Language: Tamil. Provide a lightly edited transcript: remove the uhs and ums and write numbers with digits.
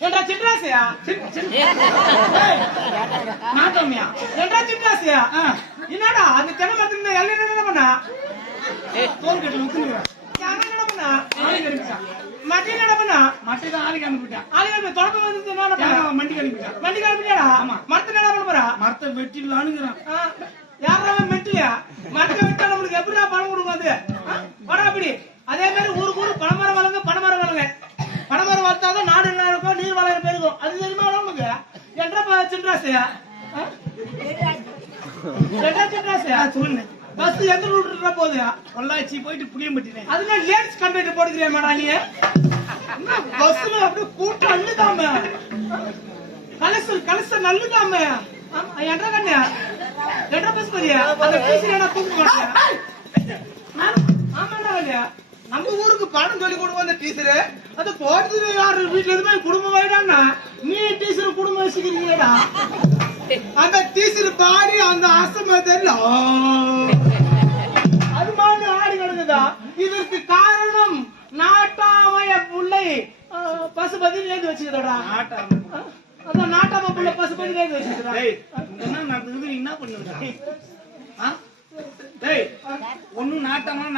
ஏண்டா சின்ராசியா நாட்டமியா ஏண்டா சின்ராசியா என்னடா அந்த தென்னை மரத்துல எல்லாம் என்ன பண்ணா தோல் கட்டு முத்துங்க என்ன பண்ணா ஆளி கடிச்சா மட்டி என்ன பண்ணா மட்டி தான் ஆளி காமிட்டான் ஆளி காமி தொடர்பு வந்து என்ன பண்ணா மண்டி காமிட்டான் மண்டி காமிட்டாடா ஆமா மரத்துல என்ன பண்ண போறா மரத்தை வெட்டிடலாம்ங்கறான் யாரா மெட்டியா மரத்தை வெட்டா நமக்கு எப்படிடா பணம் கொடுக்கும் அது வர அப்படி அதே மாதிரி ஊருக்கு ஊரு பணமரம் வளங்க பணமரம் வளங்க பணமரம் வளர்த்தாதான் நாடு என்ன இருக்கும் நீர் வளர பெருகும் அது தெரியுமா உனக்கு என்ற சின்ராசையா சின்ராசையா சொல்லுங்க பஸ் எந்த ரூட்ல போகுது பொள்ளாச்சி போயிட்டு புளியம்பட்டினேன் அதுல லேட்ஸ் கண்டக்டர் போடுறியா மேடம் நீ பஸ்ல அப்படியே கூட்டம் அள்ளுதாம கலசல் நல்லுதாம என்ற கண்ணியா என்ற பஸ் போறியா அந்த டீச்சர் என்ன தூக்க மாட்டியா ஆமாண்டா இல்லையா நம்ம ஊருக்கு பணம் சொல்லி கொடுவோம் அந்த டீச்சரு அது போட்டது யாரு வீட்டுல இருந்து குடும்பம் வாயிடான்னா நீ டீச்சர் குடும்பம் வச்சுக்கிறீங்கடா அந்த டீச்சர் பாடி அந்த அசமதல்ல அது மாதிரி ஆடி கிடக்குதா இதற்கு காரணம் நாட்டாமைய புள்ளை பசுபதி எழுதி வச்சுக்கிறடா அதான் நாட்டாம புள்ள பசுபதி எழுதி வச்சுக்கிறா என்ன பண்ணுறா ஒன்னும் நாட்டாம